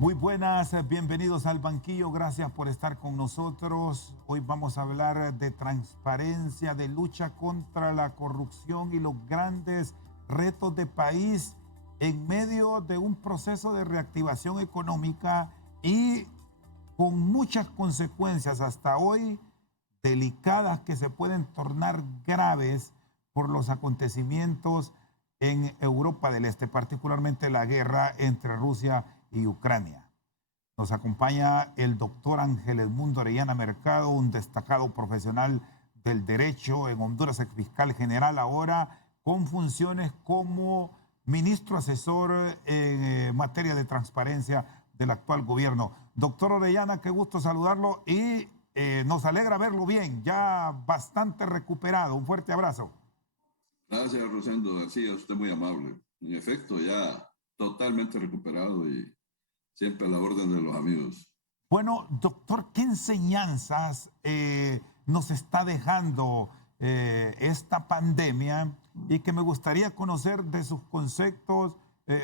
Muy buenas, bienvenidos al banquillo, gracias por estar con nosotros. Hoy vamos a hablar de transparencia, de lucha contra la corrupción y los grandes retos de país en medio de un proceso de reactivación económica y con muchas consecuencias hasta hoy delicadas que se pueden tornar graves por los acontecimientos en Europa del Este, particularmente la guerra entre Rusia y Ucrania. Nos acompaña el doctor Ángel Edmundo Orellana Mercado, un destacado profesional del derecho en Honduras, ex fiscal general, ahora con funciones como ministro asesor en materia de transparencia del actual gobierno. Doctor Orellana, qué gusto saludarlo y nos alegra verlo bien, ya bastante recuperado. Un fuerte abrazo. Gracias, Rosendo García, usted muy amable. En efecto, ya totalmente recuperado y siempre a la orden de los amigos. Bueno, doctor, ¿qué enseñanzas nos está dejando esta pandemia? Y que me gustaría conocer de sus conceptos,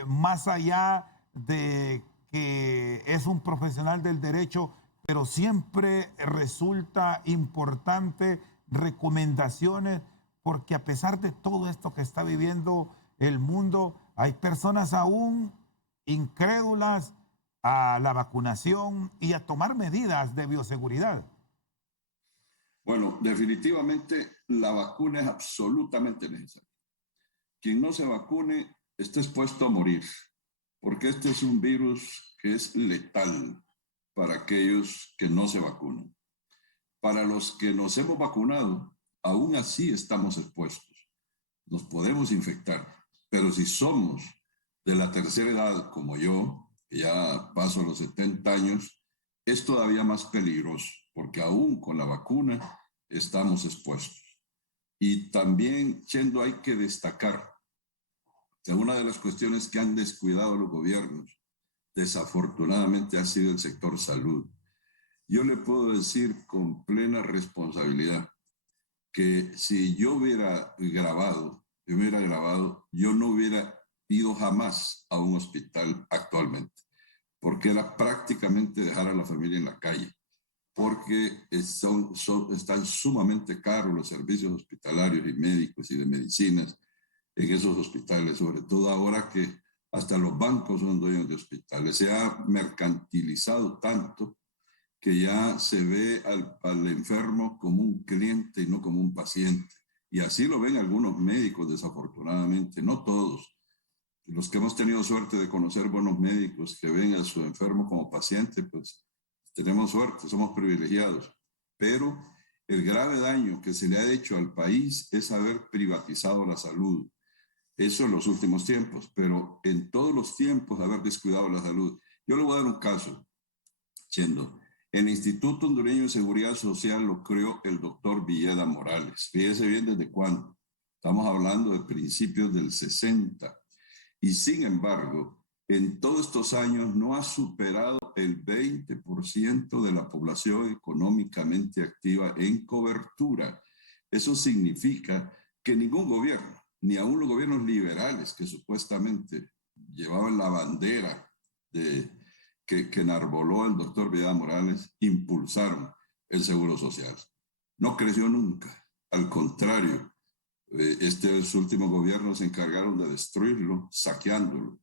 más allá de que es un profesional del derecho, pero siempre resulta importante recomendaciones, porque a pesar de todo esto que está viviendo el mundo, hay personas aún incrédulas a la vacunación y a tomar medidas de bioseguridad. Bueno, definitivamente la vacuna es absolutamente necesaria. Quien no se vacune está expuesto a morir, porque este es un virus que es letal para aquellos que no se vacunan. Para los que nos hemos vacunado, aún así estamos expuestos. Nos podemos infectar, pero si somos de la tercera edad, como yo, que ya paso los 70 años, es todavía más peligroso, porque aún con la vacuna estamos expuestos. Y también, Chendo, hay que destacar que una de las cuestiones que han descuidado los gobiernos, desafortunadamente, ha sido el sector salud. Yo le puedo decir con plena responsabilidad que si yo hubiera grabado, yo no hubiera ido jamás a un hospital actualmente, porque era prácticamente dejar a la familia en la calle, porque están sumamente caros los servicios hospitalarios y médicos y de medicinas en esos hospitales, sobre todo ahora que hasta los bancos son dueños de hospitales. Se ha mercantilizado tanto que ya se ve al enfermo como un cliente y no como un paciente. Y así lo ven algunos médicos, desafortunadamente, no todos. Los que hemos tenido suerte de conocer buenos médicos que ven a su enfermo como paciente, pues tenemos suerte, somos privilegiados. Pero el grave daño que se le ha hecho al país es haber privatizado la salud. Eso en los últimos tiempos, pero en todos los tiempos haber descuidado la salud. Yo le voy a dar un caso, Chendo. El Instituto Hondureño de Seguridad Social lo creó el doctor Villeda Morales. Fíjese bien desde cuándo. Estamos hablando de principios del 60. Y sin embargo, en todos estos años no ha superado el 20% de la población económicamente activa en cobertura. Eso significa que ningún gobierno, ni aun los gobiernos liberales que supuestamente llevaban la bandera que enarboló el doctor Vidal Morales, impulsaron el seguro social. No creció nunca, al contrario, estos últimos gobiernos se encargaron de destruirlo, saqueándolo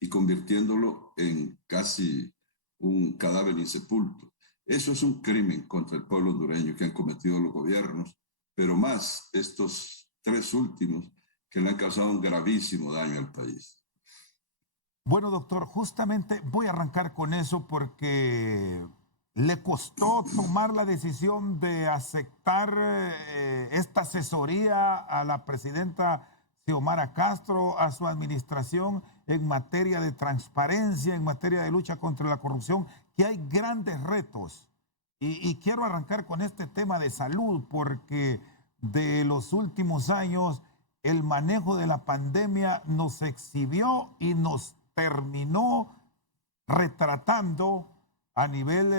y convirtiéndolo en casi un cadáver insepulto. Eso es un crimen contra el pueblo hondureño que han cometido los gobiernos, pero más estos tres últimos que le han causado un gravísimo daño al país. Bueno, doctor, justamente voy a arrancar con eso porque le costó tomar la decisión de aceptar esta asesoría a la presidenta Xiomara Castro, a su administración en materia de transparencia, en materia de lucha contra la corrupción, que hay grandes retos. Y quiero arrancar con este tema de salud porque de los últimos años el manejo de la pandemia nos exhibió y nos terminó retratando a nivel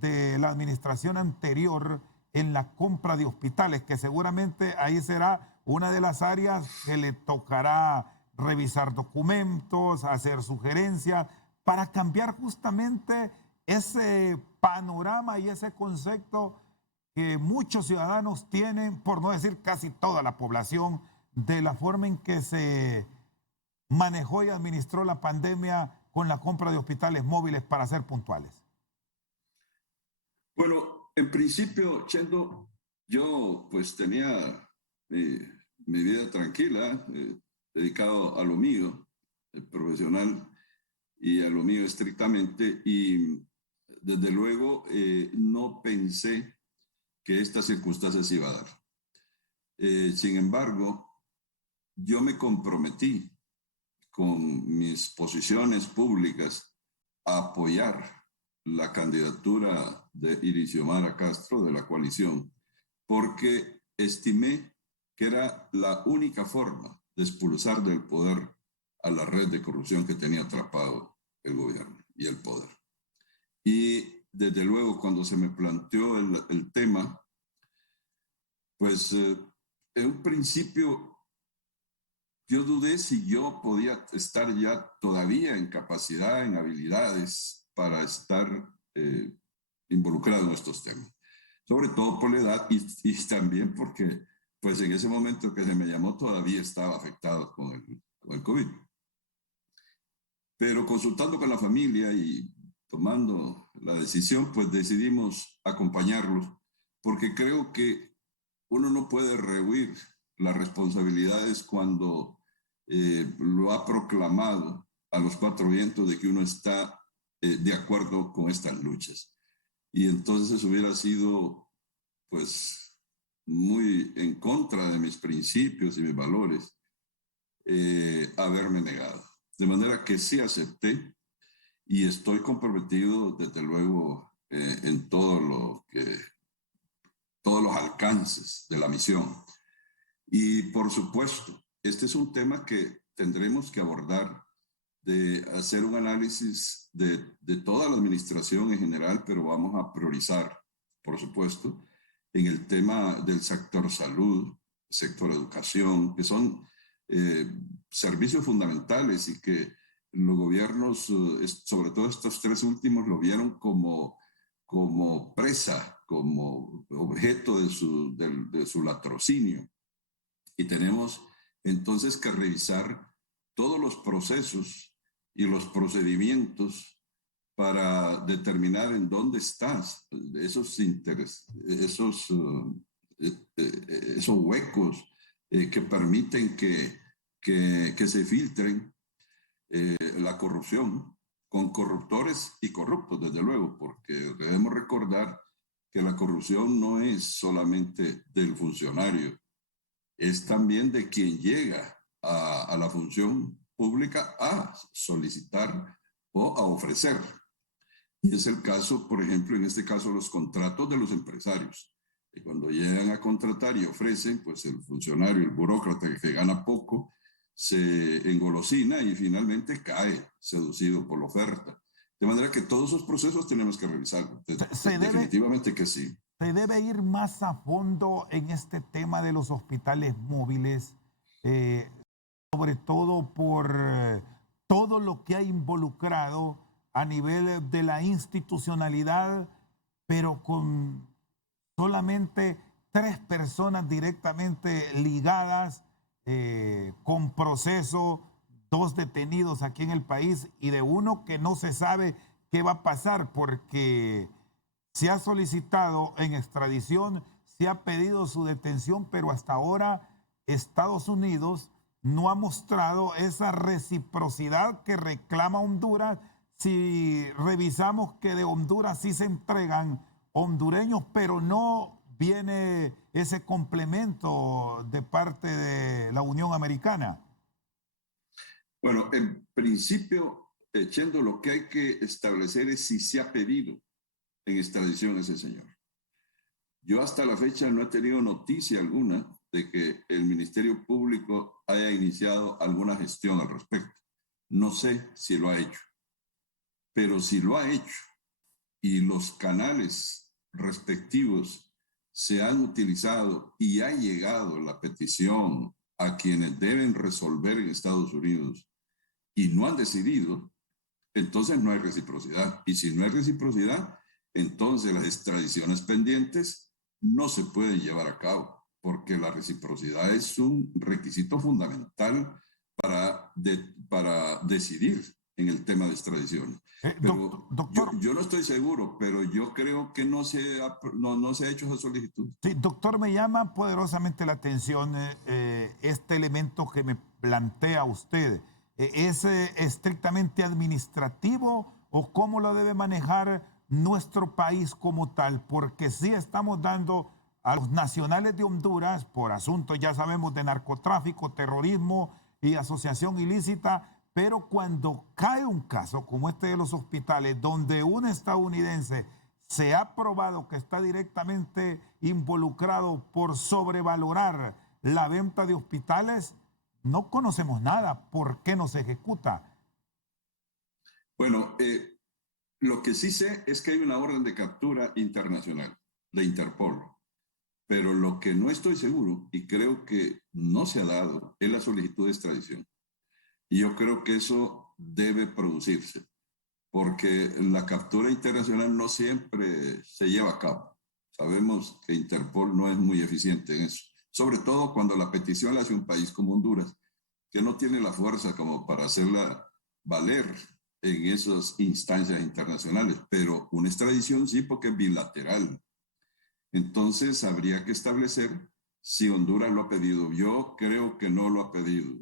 de la administración anterior en la compra de hospitales, que seguramente ahí será una de las áreas que le tocará revisar documentos, hacer sugerencias para cambiar justamente ese panorama y ese concepto que muchos ciudadanos tienen, por no decir casi toda la población, de la forma en que se manejó y administró la pandemia con la compra de hospitales móviles, para ser puntuales? Bueno, en principio, Chendo, yo pues tenía mi, mi vida tranquila, dedicado a lo mío, profesional, y a lo mío estrictamente, y desde luego no pensé que esta circunstancia se iba a dar. Sin embargo, yo me comprometí con mis posiciones públicas a apoyar la candidatura de Irixiomara Castro de la coalición, porque estimé que era la única forma de expulsar del poder a la red de corrupción que tenía atrapado el gobierno y el poder. Y desde luego, cuando se me planteó el tema, pues en un principio yo dudé si yo podía estar ya todavía en capacidad, en habilidades para estar involucrado en estos temas. Sobre todo por la edad y también porque pues en ese momento que se me llamó todavía estaba afectado con el COVID. Pero consultando con la familia y tomando la decisión, pues decidimos acompañarlos, porque creo que uno no puede rehuir las responsabilidades cuando lo ha proclamado a los cuatro vientos de que uno está de acuerdo con estas luchas. Y entonces hubiera sido, pues, muy en contra de mis principios y mis valores haberme negado. De manera que sí acepté y estoy comprometido, desde luego, en todos los alcances de la misión. Y por supuesto, este es un tema que tendremos que abordar, de hacer un análisis de toda la administración en general, pero vamos a priorizar, por supuesto, en el tema del sector salud, sector educación, que son servicios fundamentales y que los gobiernos, sobre todo estos tres últimos, lo vieron como presa, como objeto de su latrocinio. Y tenemos entonces que revisar todos los procesos y los procedimientos para determinar en dónde estás esos esos huecos que permiten que se filtren la corrupción, con corruptores y corruptos, desde luego, porque debemos recordar que la corrupción no es solamente del funcionario, es también de quien llega a la función pública a solicitar o a ofrecer. Y es el caso, por ejemplo, en este caso, los contratos de los empresarios. Y cuando llegan a contratar y ofrecen, pues el funcionario, el burócrata que gana poco, se engolosina y finalmente cae seducido por la oferta. De manera que todos esos procesos tenemos que revisarlos. Definitivamente que sí. Se debe ir más a fondo en este tema de los hospitales móviles, eh, sobre todo por todo lo que ha involucrado a nivel de la institucionalidad, pero con solamente 3 personas directamente ligadas, con proceso, 2 detenidos aquí en el país y de uno que no se sabe qué va a pasar, porque se ha solicitado en extradición, se ha pedido su detención, pero hasta ahora Estados Unidos no ha mostrado esa reciprocidad que reclama Honduras. Si revisamos que de Honduras sí se entregan hondureños, pero no viene ese complemento de parte de la Unión Americana. Bueno, en principio, Chendo, lo que hay que establecer es si se ha pedido en extradición a ese señor. Yo hasta la fecha no he tenido noticia alguna de que el Ministerio Público haya iniciado alguna gestión al respecto. No sé si lo ha hecho, pero si lo ha hecho y los canales respectivos se han utilizado y ha llegado la petición a quienes deben resolver en Estados Unidos y no han decidido, entonces no hay reciprocidad. Y si no hay reciprocidad, entonces las extradiciones pendientes no se pueden llevar a cabo, porque la reciprocidad es un requisito fundamental para decidir en el tema de extradición. Pero Doctor, yo no estoy seguro, pero yo creo que no se ha hecho esa solicitud. sí, doctor, me llama poderosamente la atención este elemento que me plantea usted. ¿Es estrictamente administrativo o cómo lo debe manejar nuestro país como tal? Porque sí estamos dando a los nacionales de Honduras, por asuntos, ya sabemos, de narcotráfico, terrorismo y asociación ilícita, pero cuando cae un caso como este de los hospitales, donde un estadounidense se ha probado que está directamente involucrado por sobrevalorar la venta de hospitales, no conocemos nada. ¿Por qué no se ejecuta? Bueno, lo que sí sé es que hay una orden de captura internacional de Interpol, pero lo que no estoy seguro y creo que no se ha dado es la solicitud de extradición. Y yo creo que eso debe producirse, porque la captura internacional no siempre se lleva a cabo. Sabemos que Interpol no es muy eficiente en eso, sobre todo cuando la petición la hace un país como Honduras, que no tiene la fuerza como para hacerla valer en esas instancias internacionales, pero una extradición sí, porque es bilateral. Entonces habría que establecer si Honduras lo ha pedido. Yo creo que no lo ha pedido,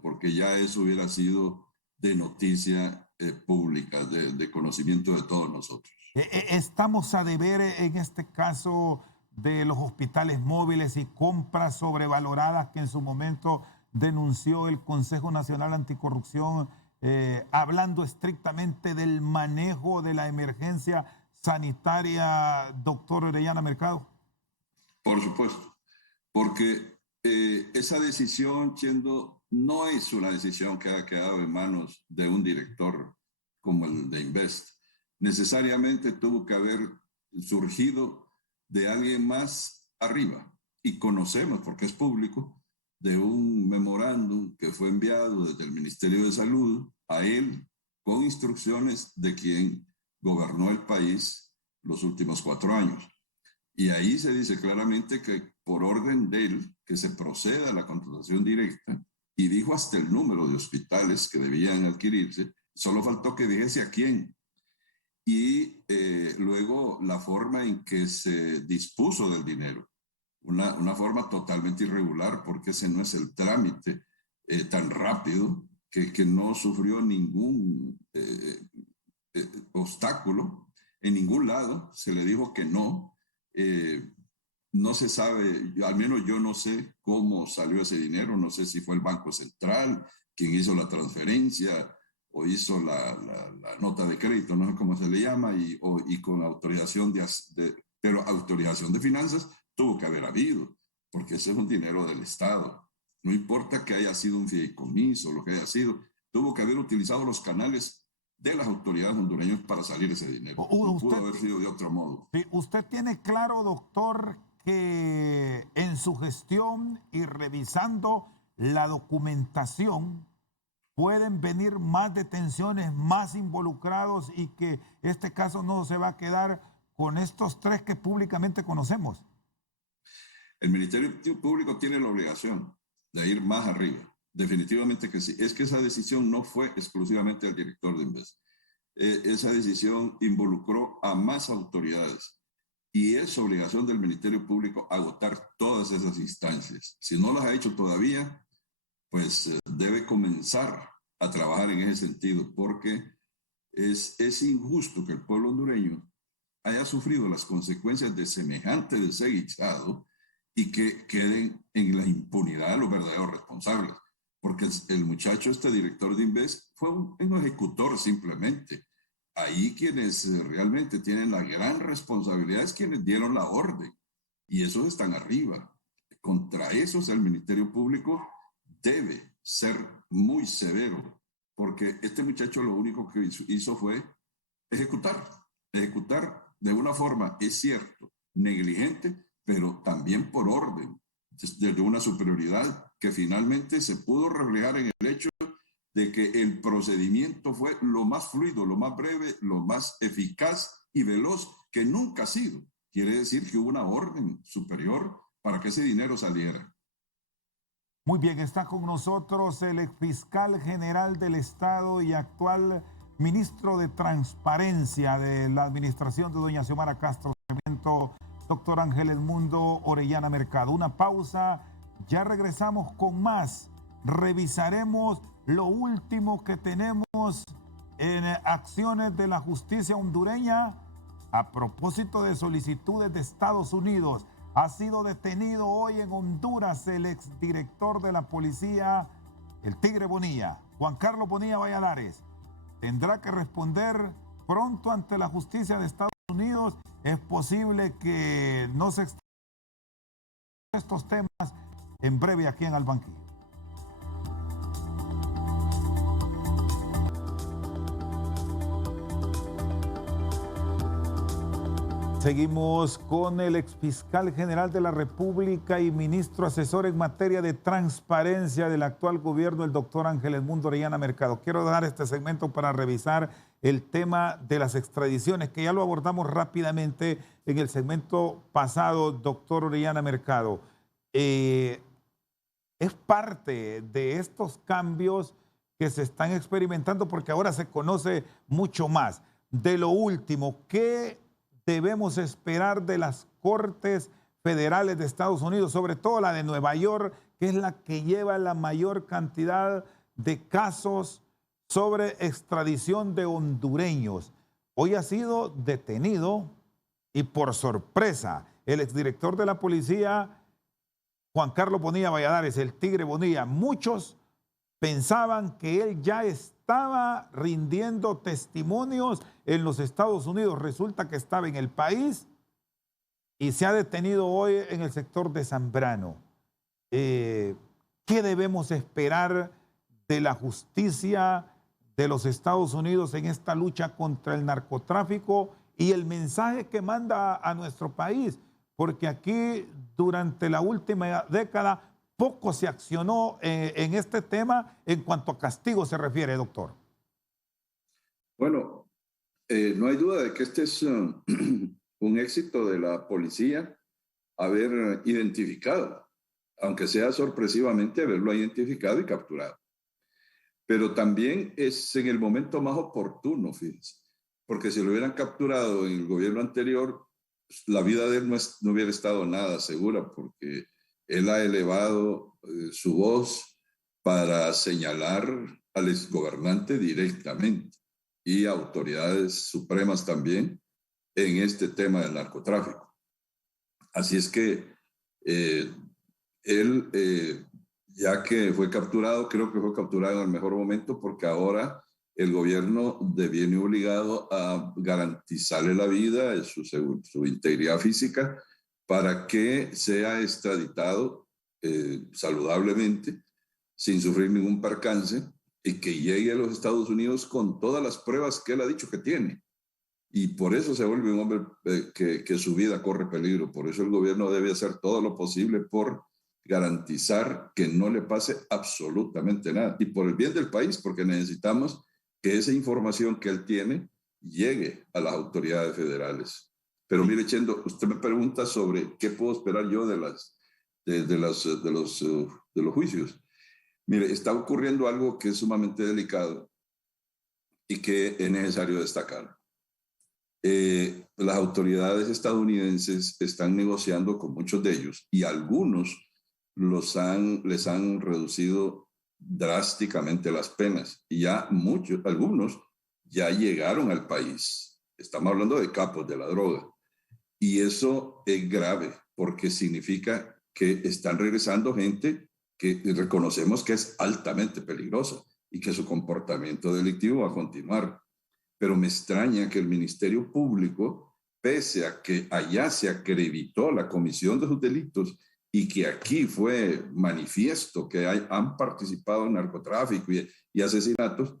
porque ya eso hubiera sido de noticia pública, de conocimiento de todos nosotros. Estamos a deber en este caso de los hospitales móviles y compras sobrevaloradas que en su momento denunció el Consejo Nacional Anticorrupción, hablando estrictamente del manejo de la emergencia sanitaria, doctor Orellana Mercado. Por supuesto, porque esa decisión, Chendo, no es una decisión que ha quedado en manos de un director como el de Invest. Necesariamente tuvo que haber surgido de alguien más arriba. Y conocemos, porque es público, de un memorándum que fue enviado desde el Ministerio de Salud a él con instrucciones de quien gobernó el país los últimos 4 años. Y ahí se dice claramente que por orden de él, que se proceda a la contratación directa, y dijo hasta el número de hospitales que debían adquirirse, solo faltó que dijese a quién. Y luego la forma en que se dispuso del dinero, una forma totalmente irregular, porque ese no es el trámite tan rápido, que no sufrió ningún obstáculo en ningún lado. Se le dijo que no. No se sabe, al menos yo no sé cómo salió ese dinero, no sé si fue el Banco Central quien hizo la transferencia o hizo la nota de crédito, no sé cómo se le llama, y con autorización pero autorización de finanzas tuvo que haber habido, porque ese es un dinero del Estado. No importa que haya sido un fideicomiso, lo que haya sido, tuvo que haber utilizado los canales de las autoridades hondureñas para salir ese dinero. No pudo haber sido de otro modo. Sí, usted tiene claro, doctor, que en su gestión y revisando la documentación pueden venir más detenciones, más involucrados y que este caso no se va a quedar con estos 3 que públicamente conocemos. El Ministerio Público tiene la obligación de ir más arriba. Definitivamente que sí. Es que esa decisión no fue exclusivamente del director de Invest. Esa decisión involucró a más autoridades y es obligación del Ministerio Público agotar todas esas instancias. Si no las ha hecho todavía, pues debe comenzar a trabajar en ese sentido, porque es injusto que el pueblo hondureño haya sufrido las consecuencias de semejante desaguisado y que queden en la impunidad los verdaderos responsables. Porque el muchacho, este director de Invest, fue un ejecutor simplemente. Ahí quienes realmente tienen la gran responsabilidad es quienes dieron la orden. Y esos están arriba. Contra esos el Ministerio Público debe ser muy severo, porque este muchacho lo único que hizo fue ejecutar de una forma, es cierto, negligente, pero también por orden, desde una superioridad que finalmente se pudo reflejar en el hecho de que el procedimiento fue lo más fluido, lo más breve, lo más eficaz y veloz que nunca ha sido. Quiere decir que hubo una orden superior para que ese dinero saliera. Muy bien, está con nosotros el exfiscal general del Estado y actual ministro de Transparencia de la administración de doña Xiomara Castro Sarmiento, doctor Ángel Edmundo Orellana Mercado. Una pausa, ya regresamos con más. Revisaremos lo último que tenemos en acciones de la justicia hondureña a propósito de solicitudes de Estados Unidos. Ha sido detenido hoy en Honduras el exdirector de la policía, el Tigre Bonilla, Juan Carlos Bonilla Valladares. Tendrá que responder pronto ante la justicia de Estados Unidos. Es posible que no se extiendan estos temas en breve aquí en Al Banquillo. Seguimos con el exfiscal general de la República y ministro asesor en materia de transparencia del actual gobierno, el doctor Ángel Edmundo Orellana Mercado. Quiero dar este segmento para revisar el tema de las extradiciones, que ya lo abordamos rápidamente en el segmento pasado, doctor Orellana Mercado. Es parte de estos cambios que se están experimentando porque ahora se conoce mucho más. De lo último, ¿qué debemos esperar de las Cortes Federales de Estados Unidos, sobre todo la de Nueva York, que es la que lleva la mayor cantidad de casos sobre extradición de hondureños? Hoy ha sido detenido y por sorpresa el exdirector de la policía, Juan Carlos Bonilla Valladares, el Tigre Bonilla. Muchos pensaban que él ya estaba rindiendo testimonios en los Estados Unidos. Resulta que estaba en el país y se ha detenido hoy en el sector de Zambrano. ¿Qué debemos esperar de la justicia de los Estados Unidos en esta lucha contra el narcotráfico y el mensaje que manda a nuestro país? Porque aquí durante la última década poco se accionó en este tema en cuanto a castigo se refiere, doctor. Bueno, no hay duda de que este es un éxito de la policía haber identificado, aunque sea sorpresivamente, haberlo identificado y capturado. Pero también es en el momento más oportuno, fíjense, porque si lo hubieran capturado en el gobierno anterior, la vida de él no hubiera estado nada segura, porque él ha elevado su voz para señalar al exgobernante directamente y autoridades supremas también en este tema del narcotráfico. Así es que él, ya que fue capturado, creo que fue capturado en el mejor momento, porque ahora el gobierno viene obligado a garantizarle la vida, su integridad física, para que sea extraditado saludablemente, sin sufrir ningún percance, y que llegue a los Estados Unidos con todas las pruebas que él ha dicho que tiene. Y por eso se vuelve un hombre que su vida corre peligro. Por eso el gobierno debe hacer todo lo posible por garantizar que no le pase absolutamente nada. Y por el bien del país, porque necesitamos que esa información que él tiene llegue a las autoridades federales. Pero mire, Chendo, usted me pregunta sobre qué puedo esperar yo de los juicios. Mire, está ocurriendo algo que es sumamente delicado y que es necesario destacar. Las autoridades estadounidenses están negociando con muchos de ellos y algunos les han reducido drásticamente las penas y ya algunos ya llegaron al país. Estamos hablando de capos de la droga y eso es grave porque significa que están regresando gente que reconocemos que es altamente peligrosa y que su comportamiento delictivo va a continuar. Pero me extraña que el Ministerio Público, pese a que allá se acreditó la comisión de sus delitos y que aquí fue manifiesto que han participado en narcotráfico y asesinatos,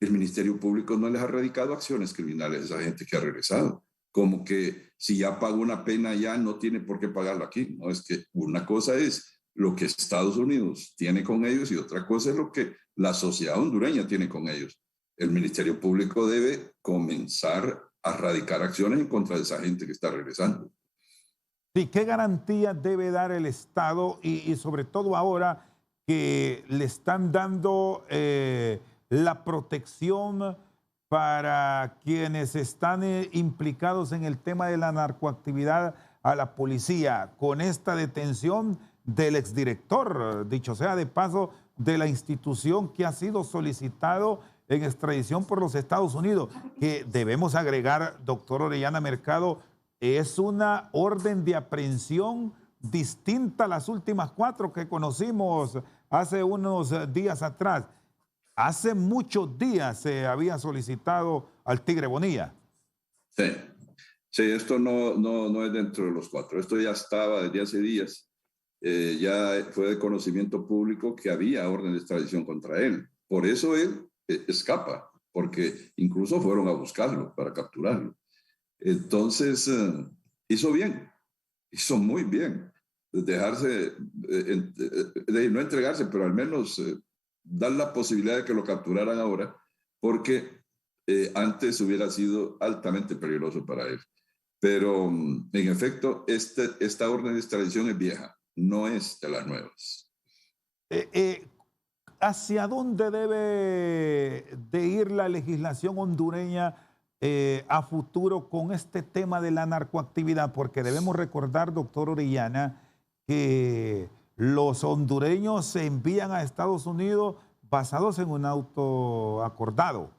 el Ministerio Público no les ha radicado acciones criminales a esa gente que ha regresado. Como que si ya pagó una pena ya no tiene por qué pagarlo aquí. No, es que una cosa es lo que Estados Unidos tiene con ellos y otra cosa es lo que la sociedad hondureña tiene con ellos. El Ministerio Público debe comenzar a radicar acciones en contra de esa gente que está regresando. Sí, ¿qué garantías debe dar el Estado y sobre todo ahora que le están dando la protección para quienes están implicados en el tema de la narcoactividad a la policía con esta detención del exdirector, dicho sea de paso, de la institución que ha sido solicitado en extradición por los Estados Unidos, que debemos agregar, doctor Orellana Mercado, es una orden de aprehensión distinta a las últimas 4 que conocimos hace unos días atrás. Hace muchos días se había solicitado al Tigre Bonilla. Sí, sí, esto no es dentro de los 4. Esto ya estaba desde hace días. Ya fue de conocimiento público que había orden de extradición contra él. Por eso él escapa, porque incluso fueron a buscarlo para capturarlo. Entonces, hizo bien, hizo muy bien. Dejarse, de no entregarse, pero al menos dar la posibilidad de que lo capturaran ahora, porque antes hubiera sido altamente peligroso para él. Pero, en efecto, esta orden de extradición es vieja, no es de las nuevas. ¿Hacia dónde debe de ir la legislación hondureña a futuro con este tema de la narcoactividad? Porque debemos recordar, doctor Orellana, que los hondureños se envían a Estados Unidos basados en un auto acordado.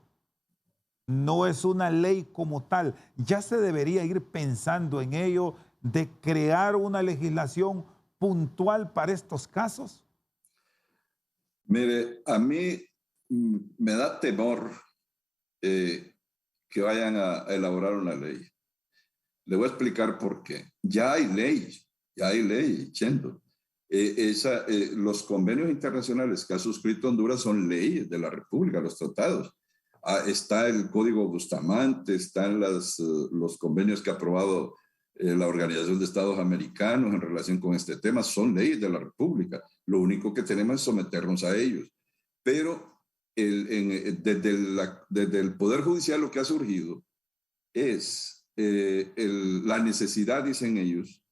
No es una ley como tal. Ya se debería ir pensando en ello de crear una legislación puntual para estos casos. Mire, a mí me da temor que vayan a elaborar una ley. Le voy a explicar por qué. Ya hay ley, Chendo. Los convenios internacionales que ha suscrito Honduras son leyes de la República, los tratados. Está el Código Bustamante, están los convenios que ha aprobado la Organización de Estados Americanos en relación con este tema, son leyes de la República. Lo único que tenemos es someternos a ellos. Pero desde el Poder Judicial lo que ha surgido es la necesidad, dicen ellos,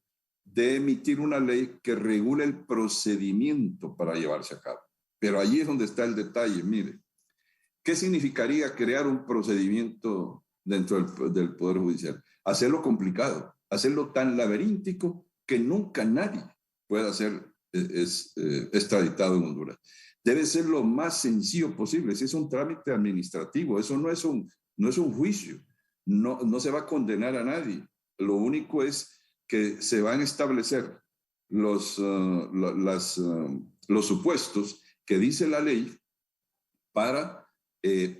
de emitir una ley que regule el procedimiento para llevarse a cabo. Pero allí es donde está el detalle, mire. ¿Qué significaría crear un procedimiento dentro del Poder Judicial? Hacerlo complicado, hacerlo tan laberíntico que nunca nadie pueda ser extraditado en Honduras. Debe ser lo más sencillo posible. Ese es un trámite administrativo, eso no es un juicio, no se va a condenar a nadie. Lo único es que se van a establecer los supuestos que dice la ley para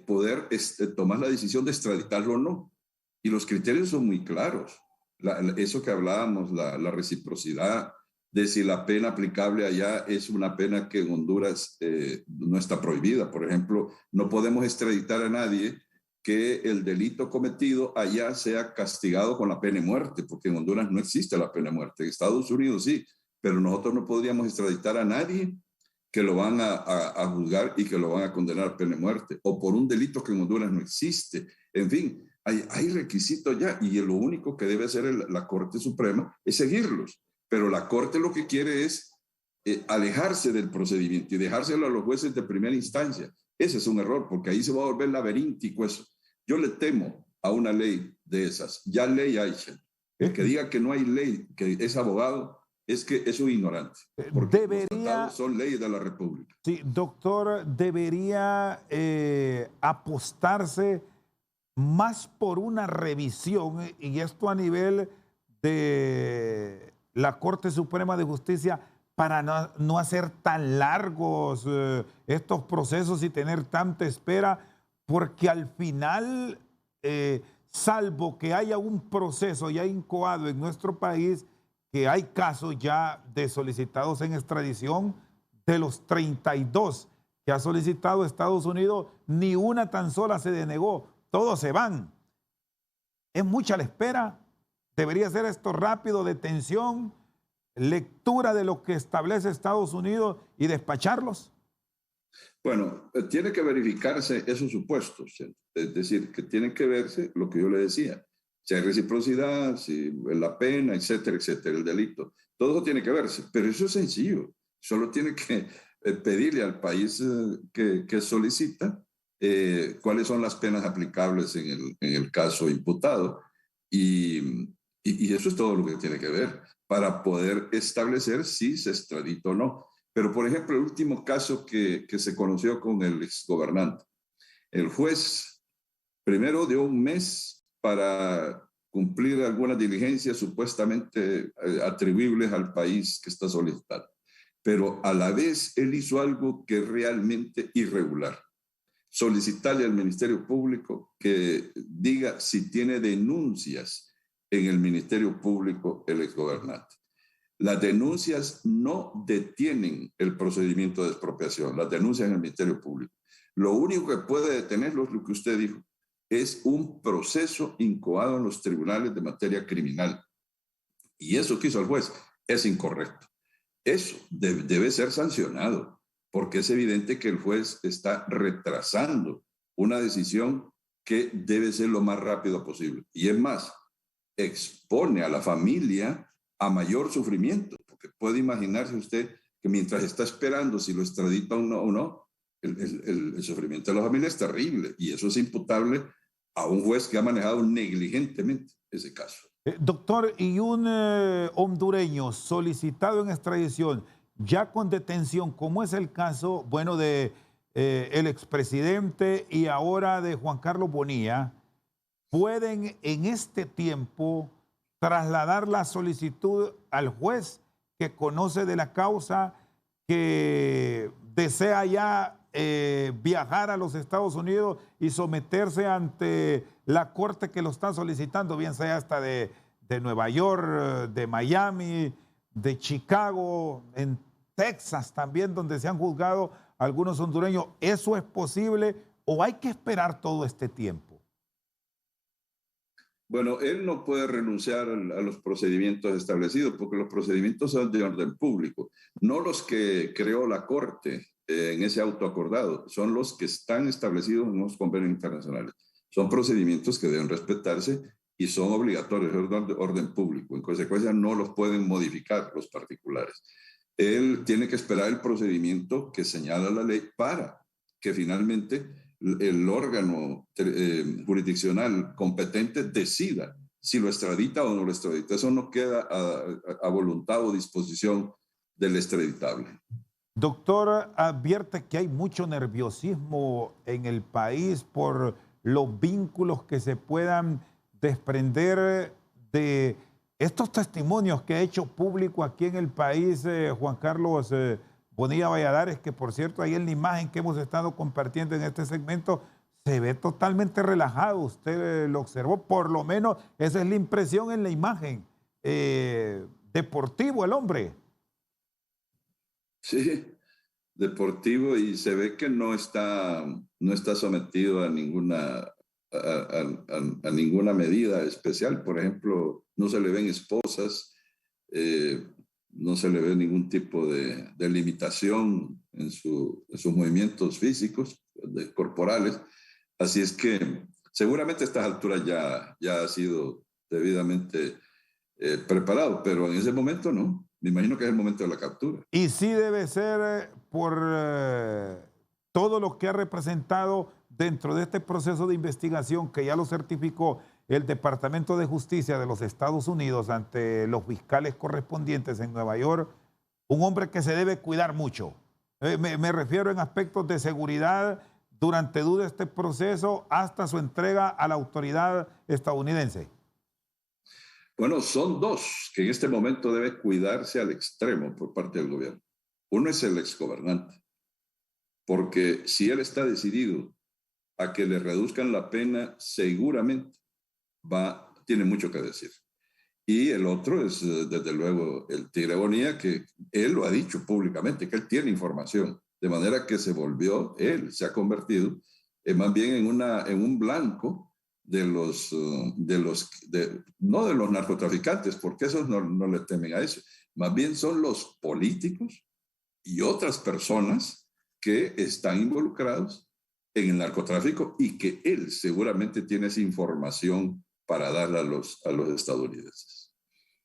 poder tomar la decisión de extraditarlo o no. Y los criterios son muy claros. Eso que hablábamos, la reciprocidad, de si la pena aplicable allá es una pena que en Honduras no está prohibida. Por ejemplo, no podemos extraditar a nadie que el delito cometido allá sea castigado con la pena de muerte, porque en Honduras no existe la pena de muerte. En Estados Unidos sí, pero nosotros no podríamos extraditar a nadie que lo van a juzgar y que lo van a condenar a pena de muerte, o por un delito que en Honduras no existe. En fin, hay requisitos ya, y lo único que debe hacer la Corte Suprema es seguirlos. Pero la Corte lo que quiere es alejarse del procedimiento y dejárselo a los jueces de primera instancia. Ese es un error, porque ahí se va a volver laberíntico eso. Yo le temo a una ley de esas. Ya ley hay. El que diga que no hay ley, que es abogado, es que es un ignorante. Porque los tratados son leyes de la República. Sí, doctor, debería apostarse más por una revisión, y esto a nivel de la Corte Suprema de Justicia, para no hacer tan largos estos procesos y tener tanta espera, porque al final, salvo que haya un proceso ya incoado en nuestro país, que hay casos ya de solicitados en extradición, de los 32 que ha solicitado Estados Unidos, ni una tan sola se denegó, todos se van. Es mucha la espera, debería ser esto rápido, detención, lectura de lo que establece Estados Unidos y despacharlos. Bueno, tiene que verificarse esos supuestos, ¿cierto? Es decir, que tiene que verse lo que yo le decía, si hay reciprocidad, si la pena, etcétera, etcétera, el delito. Todo eso tiene que verse, pero eso es sencillo. Solo tiene que pedirle al país que solicita cuáles son las penas aplicables en el caso imputado. Y eso es todo lo que tiene que ver para poder establecer si se extradita o no. Pero, por ejemplo, el último caso que se conoció con el exgobernante, el juez primero dio un mes para cumplir algunas diligencias supuestamente atribuibles al país que está solicitando. Pero a la vez él hizo algo que es realmente irregular. Solicitarle al Ministerio Público que diga si tiene denuncias en el Ministerio Público el exgobernante. Las denuncias no detienen el procedimiento de expropiación, las denuncias en el Ministerio Público. Lo único que puede detenerlo es lo que usted dijo, es un proceso incoado en los tribunales de materia criminal. Y eso que hizo el juez es incorrecto. Eso debe ser sancionado, porque es evidente que el juez está retrasando una decisión que debe ser lo más rápido posible. Y es más, expone a la familia a mayor sufrimiento, porque puede imaginarse usted que mientras está esperando si lo extradita o no, el sufrimiento de la familia es terrible y eso es imputable a un juez que ha manejado negligentemente ese caso. Doctor, y un hondureño solicitado en extradición, ya con detención, como es el caso, bueno, de el expresidente y ahora de Juan Carlos Bonilla, pueden en este tiempo trasladar la solicitud al juez que conoce de la causa, que desea ya viajar a los Estados Unidos y someterse ante la corte que lo está solicitando, bien sea hasta de Nueva York, de Miami, de Chicago, en Texas también, donde se han juzgado algunos hondureños. ¿Eso es posible o hay que esperar todo este tiempo? Bueno, él no puede renunciar a los procedimientos establecidos porque los procedimientos son de orden público, no los que creó la Corte en ese auto acordado, son los que están establecidos en los convenios internacionales. Son procedimientos que deben respetarse y son obligatorios, es de orden público. En consecuencia, no los pueden modificar los particulares. Él tiene que esperar el procedimiento que señala la ley para que finalmente el órgano jurisdiccional competente decida si lo extradita o no lo extradita. Eso no queda a voluntad o disposición del extraditable. Doctor, advierte que hay mucho nerviosismo en el país por los vínculos que se puedan desprender de estos testimonios que ha hecho público aquí en el país Juan Carlos Bonilla Valladares, que por cierto ahí en la imagen que hemos estado compartiendo en este segmento se ve totalmente relajado. Usted lo observó, por lo menos esa es la impresión en la imagen. Deportivo el hombre. Sí, deportivo y se ve que no está sometido a ninguna medida especial. Por ejemplo, no se le ven esposas, no se le ve ningún tipo de limitación en sus movimientos físicos, corporales. Así es que seguramente a estas alturas ya ha sido debidamente preparado, pero en ese momento no. Me imagino que es el momento de la captura. Y sí debe ser por todo lo que ha representado dentro de este proceso de investigación que ya lo certificó el Departamento de Justicia de los Estados Unidos ante los fiscales correspondientes en Nueva York, un hombre que se debe cuidar mucho. Me refiero en aspectos de seguridad durante todo este proceso hasta su entrega a la autoridad estadounidense. Bueno, son dos que en este momento debe cuidarse al extremo por parte del gobierno. Uno es el exgobernante, porque si él está decidido a que le reduzcan la pena, seguramente tiene mucho que decir. Y el otro es, desde luego, el Tigre Bonilla, que él lo ha dicho públicamente, que él tiene información, de manera que se ha convertido más bien en un blanco no de los narcotraficantes, porque esos no le temen a eso, más bien son los políticos y otras personas que están involucrados en el narcotráfico y que él seguramente tiene esa información para darla a los estadounidenses.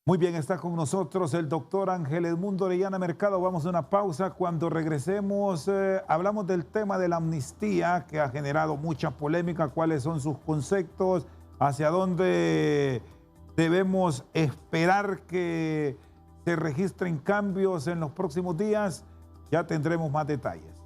Muy bien, está con nosotros el doctor Ángel Edmundo Orellana Mercado. Vamos a una pausa. Cuando regresemos, hablamos del tema de la amnistía que ha generado mucha polémica. ¿Cuáles son sus conceptos? ¿Hacia dónde debemos esperar que se registren cambios en los próximos días? Ya tendremos más detalles.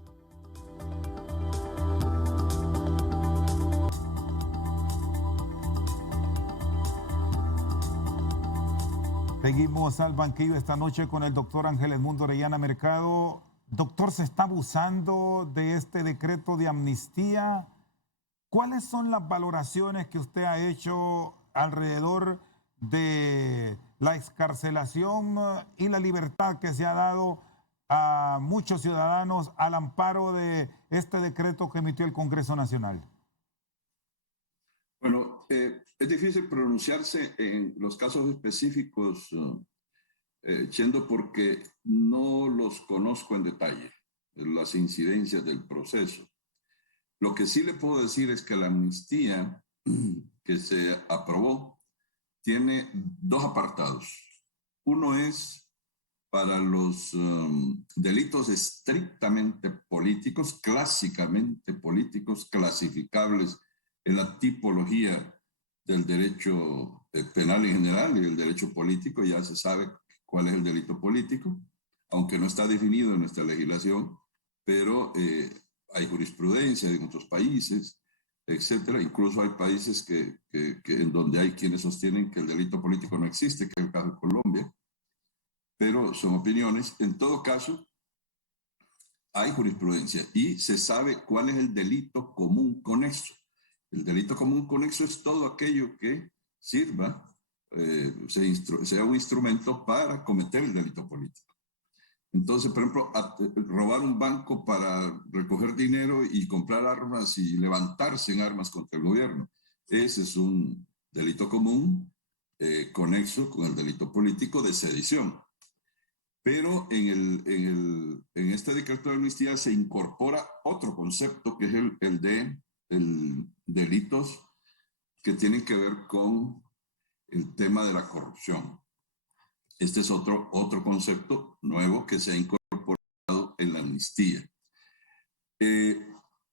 Seguimos al banquillo esta noche con el doctor Ángel Edmundo Orellana Mercado. Doctor, ¿se está abusando de este decreto de amnistía? ¿Cuáles son las valoraciones que usted ha hecho alrededor de la excarcelación y la libertad que se ha dado a muchos ciudadanos al amparo de este decreto que emitió el Congreso Nacional? Bueno, es difícil pronunciarse en los casos específicos, Chendo, porque no los conozco en detalle, las incidencias del proceso. Lo que sí le puedo decir es que la amnistía que se aprobó tiene dos apartados. Uno es para los delitos estrictamente políticos, clásicamente políticos, clasificables en la tipología del derecho penal en general y del derecho político. Ya se sabe cuál es el delito político, aunque no está definido en nuestra legislación, pero hay jurisprudencia en otros países, etcétera. Incluso hay países que en donde hay quienes sostienen que el delito político no existe, que es el caso de Colombia, pero son opiniones. En todo caso, hay jurisprudencia y se sabe cuál es el delito común conexo. El delito común conexo es todo aquello que sirva, sea un instrumento para cometer el delito político. Entonces, por ejemplo, robar un banco para recoger dinero y comprar armas y levantarse en armas contra el gobierno. Ese es un delito común conexo con el delito político de sedición. Pero en este decreto de amnistía se incorpora otro concepto que es el de delitos que tienen que ver con el tema de la corrupción. Este es otro concepto nuevo que se ha incorporado en la amnistía.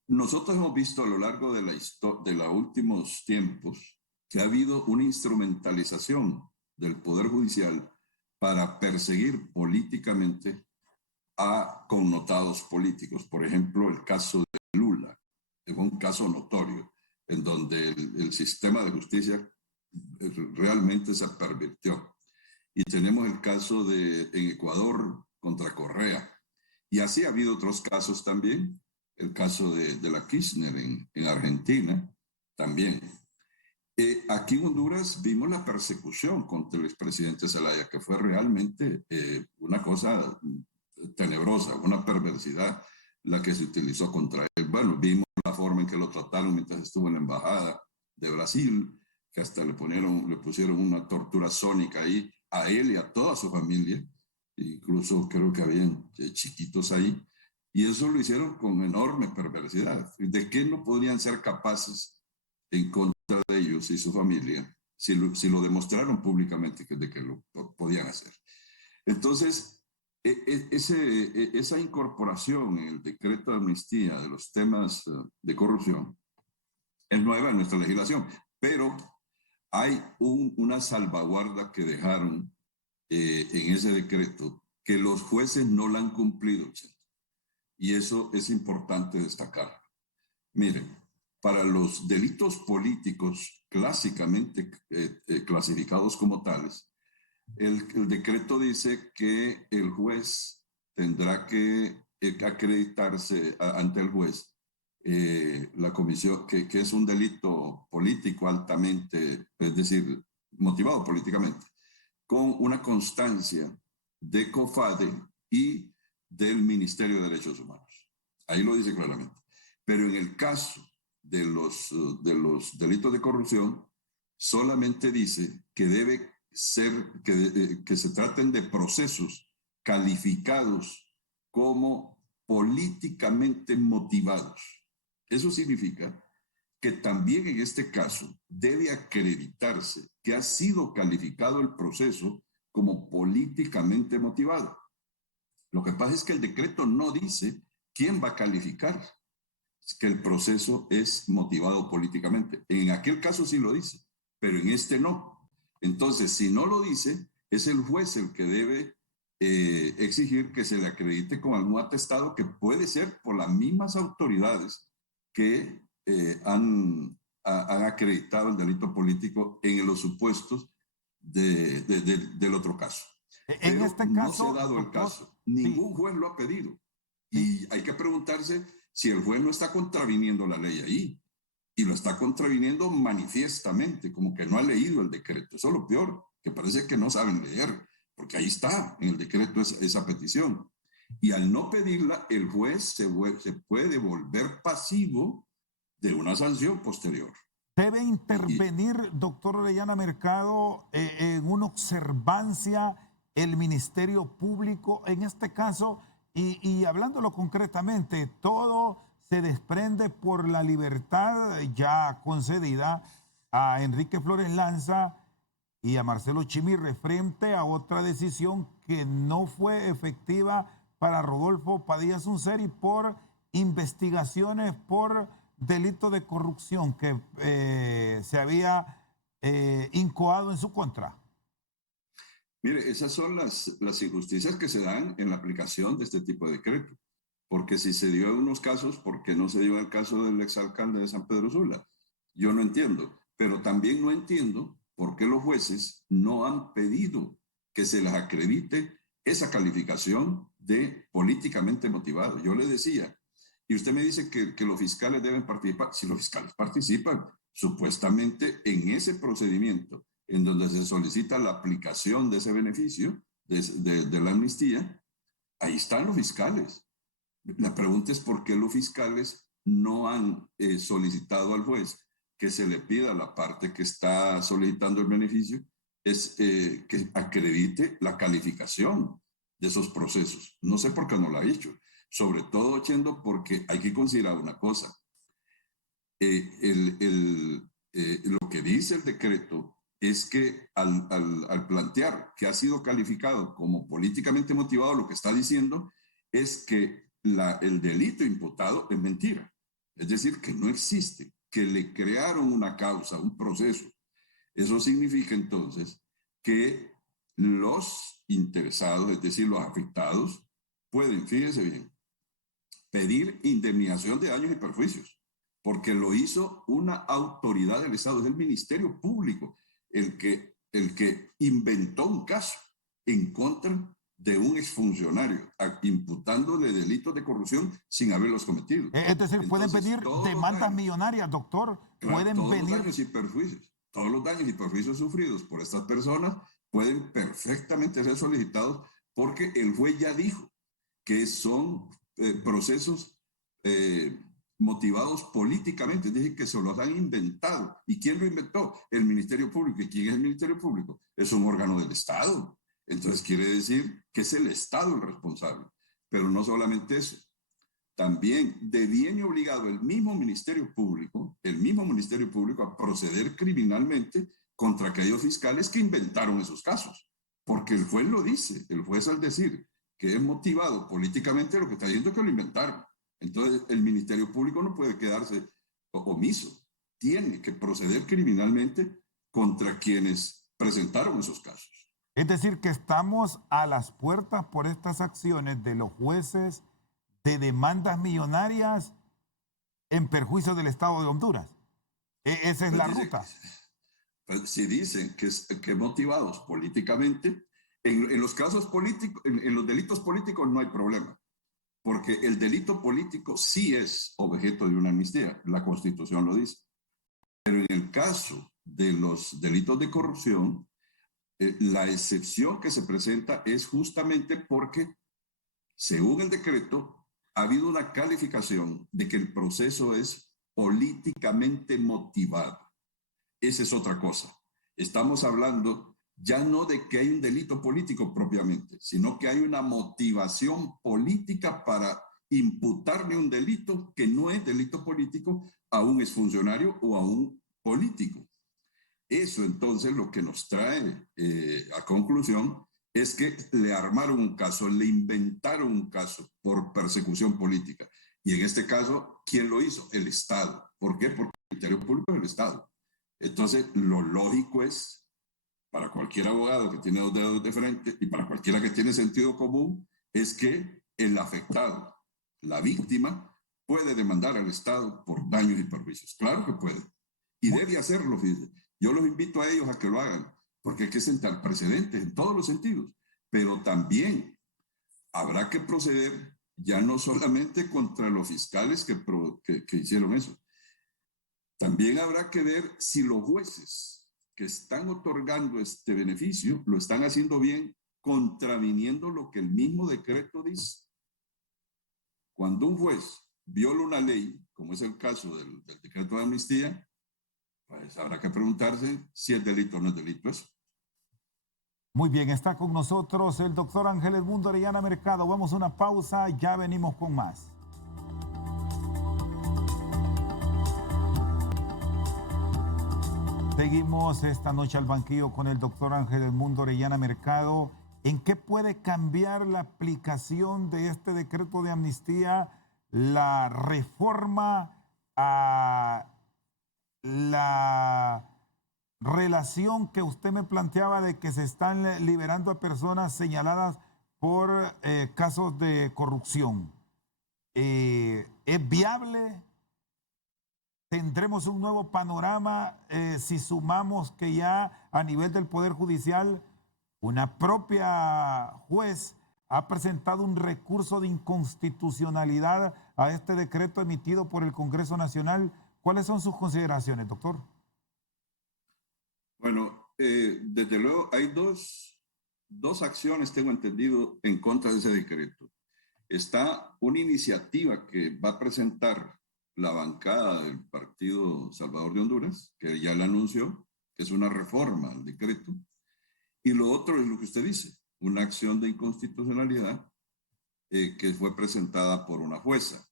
Nosotros hemos visto a lo largo de los últimos tiempos que ha habido una instrumentalización del Poder Judicial para perseguir políticamente a connotados políticos. Por ejemplo, el caso de Lula es un caso notorio en donde el sistema de justicia realmente se pervirtió. Y tenemos el caso en Ecuador contra Correa. Y así ha habido otros casos también. El caso de la Kirchner en Argentina también. Aquí en Honduras vimos la persecución contra el expresidente Zelaya, que fue realmente una cosa tenebrosa, una perversidad la que se utilizó contra él. Bueno, vimos la forma en que lo trataron mientras estuvo en la embajada de Brasil, que hasta le pusieron una tortura sónica ahí a él y a toda su familia, incluso creo que habían chiquitos ahí, y eso lo hicieron con enorme perversidad. ¿De qué no podrían ser capaces en contra de ellos y su familia si lo demostraron públicamente de que lo podían hacer? Entonces, esa incorporación en el decreto de amnistía de los temas de corrupción es nueva en nuestra legislación, pero hay una salvaguarda que dejaron en ese decreto que los jueces no la han cumplido, y eso es importante destacar. Miren, para los delitos políticos clásicamente clasificados como tales, el decreto dice que el juez tendrá que acreditarse ante el juez la comisión, que es un delito político altamente, es decir, motivado políticamente, con una constancia de COFADE y del Ministerio de Derechos Humanos. Ahí lo dice claramente. Pero en el caso de los delitos de corrupción, solamente dice que debe ser, que se traten de procesos calificados como políticamente motivados. Eso significa que también en este caso debe acreditarse que ha sido calificado el proceso como políticamente motivado. Lo que pasa es que el decreto no dice quién va a calificar que el proceso es motivado políticamente. En aquel caso sí lo dice, pero en este no. Entonces, si no lo dice, es el juez el que debe exigir que se le acredite con algún atestado que puede ser por las mismas autoridades que han acreditado el delito político en los supuestos del otro caso. En Pero este no se ha caso, dado el doctor, caso. sí, Ningún juez lo ha pedido. sí. Y hay que preguntarse si el juez no está contraviniendo la ley ahí. Y lo está contraviniendo manifiestamente, como que no ha leído el decreto. Eso es lo peor, que parece que no saben leer, porque ahí está en el decreto esa petición. Y al no pedirla, el juez se puede volver pasivo de una sanción posterior. ¿Debe intervenir, doctor Orellana Mercado, en una observancia el Ministerio Público en este caso? Y hablándolo concretamente, todo se desprende por la libertad ya concedida a Enrique Flores Lanza y a Marcelo Chimirre frente a otra decisión que no fue efectiva para Rodolfo Padilla Sunceri por investigaciones por delito de corrupción que se había incoado en su contra. Mire, esas son las injusticias que se dan en la aplicación de este tipo de decreto. Porque si se dio en unos casos, ¿por qué no se dio en el caso del exalcalde de San Pedro Sula? Yo no entiendo. Pero también no entiendo por qué los jueces no han pedido que se les acredite esa calificación de políticamente motivado. Yo le decía, y usted me dice que los fiscales deben participar. Si los fiscales participan, supuestamente en ese procedimiento en donde se solicita la aplicación de ese beneficio de la amnistía, ahí están los fiscales. La pregunta es por qué los fiscales no han solicitado al juez que se le pida a la parte que está solicitando el beneficio que acredite la calificación de esos procesos. No sé por qué no lo ha hecho. Sobre todo, Chendo, porque hay que considerar una cosa. Lo que dice el decreto es que al plantear que ha sido calificado como políticamente motivado, lo que está diciendo es que el delito imputado es mentira. Es decir, que no existe, que le crearon una causa, un proceso. Eso significa entonces que los interesados, es decir, los afectados, pueden, fíjense bien, pedir indemnización de daños y perjuicios, porque lo hizo una autoridad del Estado, es el Ministerio Público el que inventó un caso en contra de un exfuncionario, imputándole delitos de corrupción sin haberlos cometido. Es decir, pueden Entonces, pedir demandas millonarias, doctor. claro, Pueden todos venir. los daños y perjuicios, todos los daños y perjuicios sufridos por estas personas pueden perfectamente ser solicitados porque el juez ya dijo que son procesos motivados políticamente, es decir, que se los han inventado. ¿Y quién lo inventó? El Ministerio Público. ¿Y quién es el Ministerio Público? Es un órgano del Estado. Entonces quiere decir que es el Estado el responsable. Pero no solamente eso. También de bien y obligado el mismo Ministerio Público a proceder criminalmente contra aquellos fiscales que inventaron esos casos. Porque el juez lo dice, el juez al decir que es motivado políticamente, lo que está diciendo es que lo inventaron. Entonces, el Ministerio Público no puede quedarse omiso. Tiene que proceder criminalmente contra quienes presentaron esos casos. Es decir, que estamos a las puertas por estas acciones de los jueces de demandas millonarias en perjuicio del Estado de Honduras. Esa es la ruta. Si dicen que motivados políticamente, en los casos políticos, en los delitos políticos no hay problema. Porque el delito político sí es objeto de una amnistía, la Constitución lo dice. Pero en el caso de los delitos de corrupción, la excepción que se presenta es justamente porque, según el decreto, ha habido una calificación de que el proceso es políticamente motivado. Esa es otra cosa. Estamos hablando ya no de que hay un delito político propiamente, sino que hay una motivación política para imputarle un delito que no es delito político a un exfuncionario o a un político. Eso entonces lo que nos trae a conclusión es que le armaron un caso, le inventaron un caso por persecución política. Y en este caso, ¿quién lo hizo? El Estado. ¿Por qué? Porque el Ministerio Público es el Estado. Entonces, lo lógico es, para cualquier abogado que tiene dos dedos de frente y para cualquiera que tiene sentido común, es que el afectado, la víctima, puede demandar al Estado por daños y perjuicios. Claro que puede. Y debe hacerlo, fíjense. Yo los invito a ellos a que lo hagan, porque hay que sentar precedentes en todos los sentidos. Pero también habrá que proceder ya no solamente contra los fiscales que hicieron eso. También habrá que ver si los jueces que están otorgando este beneficio lo están haciendo bien, contraviniendo lo que el mismo decreto dice. Cuando un juez viola una ley, como es el caso del decreto de amnistía, pues habrá que preguntarse si es delito o no es delito eso. Muy bien, está con nosotros el doctor Ángel Edmundo Orellana Mercado. Vamos a una pausa, ya venimos con más. Seguimos esta noche al banquillo con el doctor Ángel Edmundo Orellana Mercado. ¿En qué puede cambiar la aplicación de este decreto de amnistía, la reforma a la relación que usted me planteaba de que se están liberando a personas señaladas por casos de corrupción? ¿Es viable? ¿Tendremos un nuevo panorama si sumamos que ya a nivel del Poder Judicial una propia juez ha presentado un recurso de inconstitucionalidad a este decreto emitido por el Congreso Nacional? ¿Cuáles son sus consideraciones, doctor? Bueno, desde luego hay dos acciones, tengo entendido, en contra de ese decreto. Está una iniciativa que va a presentar la bancada del Partido Salvador de Honduras, que ya la anunció, que es una reforma al decreto. Y lo otro es lo que usted dice, una acción de inconstitucionalidad que fue presentada por una jueza.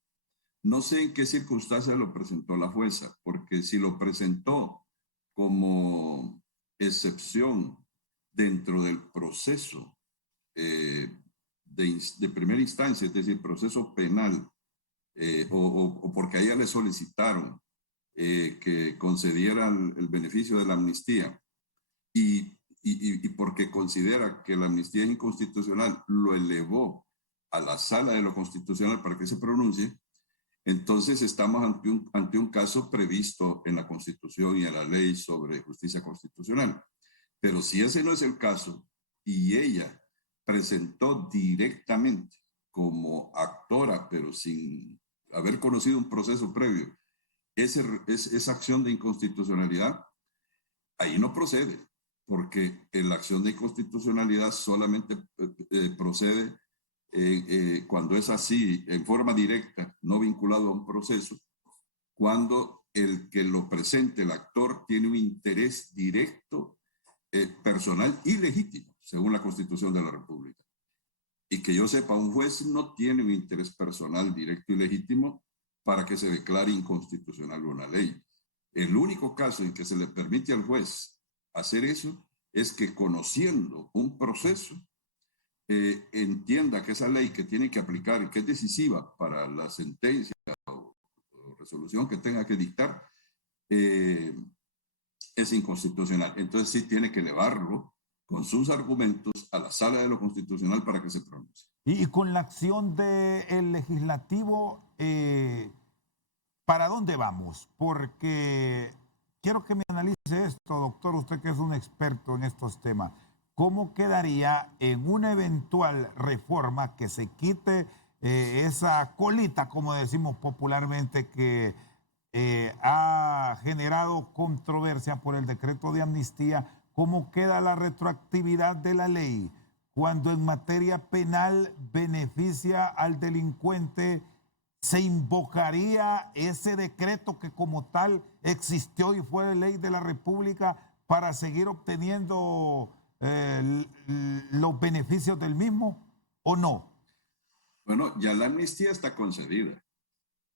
No sé en qué circunstancias lo presentó la jueza, porque si lo presentó como excepción dentro del proceso de primera instancia, es decir, proceso penal, o porque a ella le solicitaron que concediera el beneficio de la amnistía y porque considera que la amnistía es inconstitucional, lo elevó a la sala de lo constitucional para que se pronuncie. Entonces estamos ante un caso previsto en la Constitución y en la ley sobre justicia constitucional. Pero si ese no es el caso y ella presentó directamente como actora, pero sin haber conocido un proceso previo, esa acción de inconstitucionalidad, ahí no procede, porque la acción de inconstitucionalidad solamente procede cuando es así, en forma directa, no vinculado a un proceso, cuando el que lo presente, el actor, tiene un interés directo, personal y legítimo, según la Constitución de la República. Y que yo sepa, un juez no tiene un interés personal directo y legítimo para que se declare inconstitucional una ley. El único caso en que se le permite al juez hacer eso es que, conociendo un proceso, entienda que esa ley que tiene que aplicar y que es decisiva para la sentencia o resolución que tenga que dictar, es inconstitucional. Entonces sí tiene que elevarlo con sus argumentos a la sala de lo constitucional para que se pronuncie. Y con la acción del legislativo, ¿para dónde vamos? Porque quiero que me analice esto, doctor, usted que es un experto en estos temas. ¿Cómo quedaría en una eventual reforma que se quite esa colita, como decimos popularmente, que ha generado controversia por el decreto de amnistía? ¿Cómo queda la retroactividad de la ley cuando en materia penal beneficia al delincuente? ¿Se invocaría ese decreto que como tal existió y fue ley de la República para seguir obteniendo los beneficios del mismo o no? Bueno, ya la amnistía está concedida.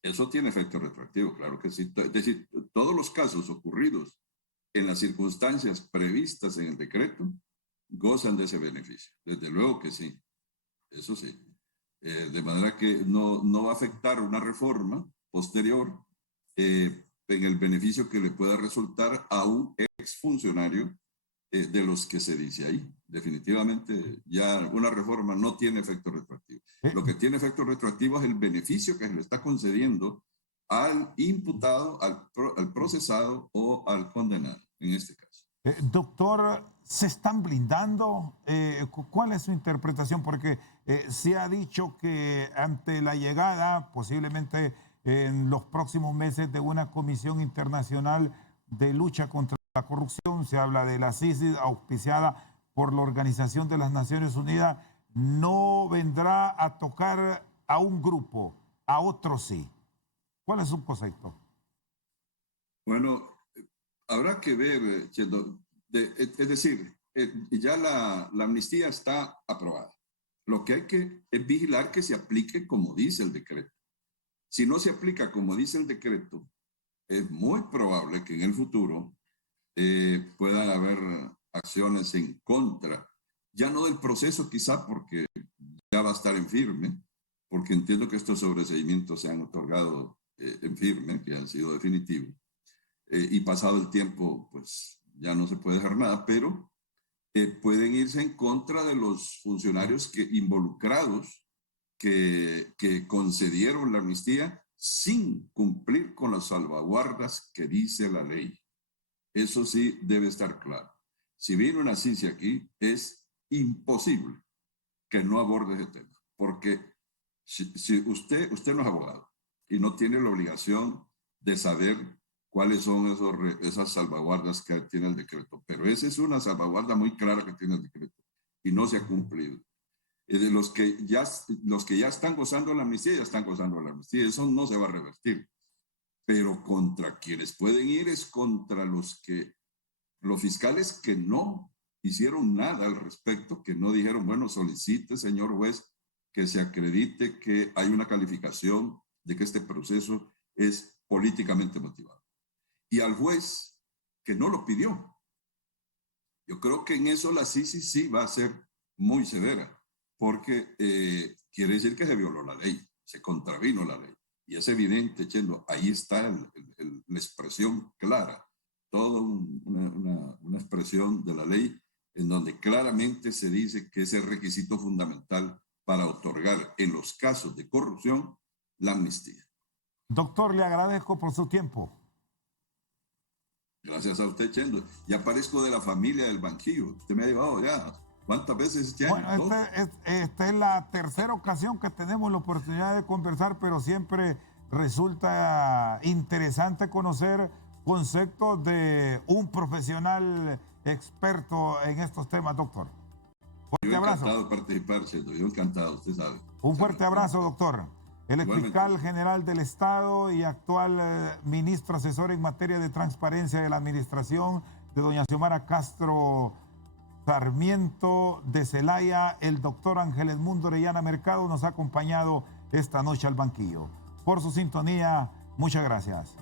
Eso tiene efecto retroactivo, claro que sí. Es decir, todos los casos ocurridos en las circunstancias previstas en el decreto gozan de ese beneficio. Desde luego que sí, eso sí. De manera que no va a afectar una reforma posterior en el beneficio que le pueda resultar a un exfuncionario de los que se dice ahí. Definitivamente ya una reforma no tiene efecto retroactivo. Lo que tiene efecto retroactivo es el beneficio que se le está concediendo al imputado, al procesado o al condenado, en este caso. Doctor, ¿se están blindando? ¿Cuál es su interpretación? Porque se ha dicho que ante la llegada, posiblemente en los próximos meses, de una comisión internacional de lucha contra la corrupción, se habla de la CICIG, auspiciada por la Organización de las Naciones Unidas, no vendrá a tocar a un grupo, a otro sí. ¿Cuál es su concepto? Bueno, habrá que ver, Chendo, es decir, ya la amnistía está aprobada. Lo que hay que es vigilar que se aplique como dice el decreto. Si no se aplica como dice el decreto, es muy probable que en el futuro puedan haber acciones en contra, ya no del proceso quizá porque ya va a estar en firme, porque entiendo que estos sobreseimientos se han otorgado en firme, que han sido definitivos, y pasado el tiempo, pues ya no se puede dejar nada, pero pueden irse en contra de los funcionarios involucrados que concedieron la amnistía sin cumplir con las salvaguardas que dice la ley. Eso sí debe estar claro. Si viene una CICIG aquí, es imposible que no aborde ese tema, porque si usted no es abogado y no tiene la obligación de saber cuáles son esas salvaguardas que tiene el decreto, pero esa es una salvaguarda muy clara que tiene el decreto y no se ha cumplido. De los que ya están gozando la amnistía, ya están gozando la amnistía, eso no se va a revertir. Pero contra quienes pueden ir es contra los fiscales que no hicieron nada al respecto, que no dijeron, bueno, solicite, señor juez, que se acredite que hay una calificación de que este proceso es políticamente motivado. Y al juez que no lo pidió. Yo creo que en eso la CICIG sí va a ser muy severa, porque quiere decir que se violó la ley, se contravino la ley. Y es evidente, Chendo, ahí está la expresión clara, toda una expresión de la ley en donde claramente se dice que es el requisito fundamental para otorgar en los casos de corrupción la amnistía. Doctor, le agradezco por su tiempo. Gracias a usted, Chendo. Ya parezco de la familia del banquillo. Usted me ha llevado ya. ¿Cuántas veces este año? Bueno, esta es la tercera ocasión que tenemos la oportunidad de conversar, pero siempre resulta interesante conocer conceptos de un profesional experto en estos temas, doctor. Fuerte abrazo. Yo encantado de participar, Chendo. Yo encantado, usted sabe. Un fuerte abrazo, doctor. El ex fiscal general del Estado y actual ministro asesor en materia de transparencia de la administración de doña Xiomara Castro Sarmiento de Celaya, el doctor Ángel Edmundo Orellana Mercado, nos ha acompañado esta noche al banquillo. Por su sintonía, muchas gracias.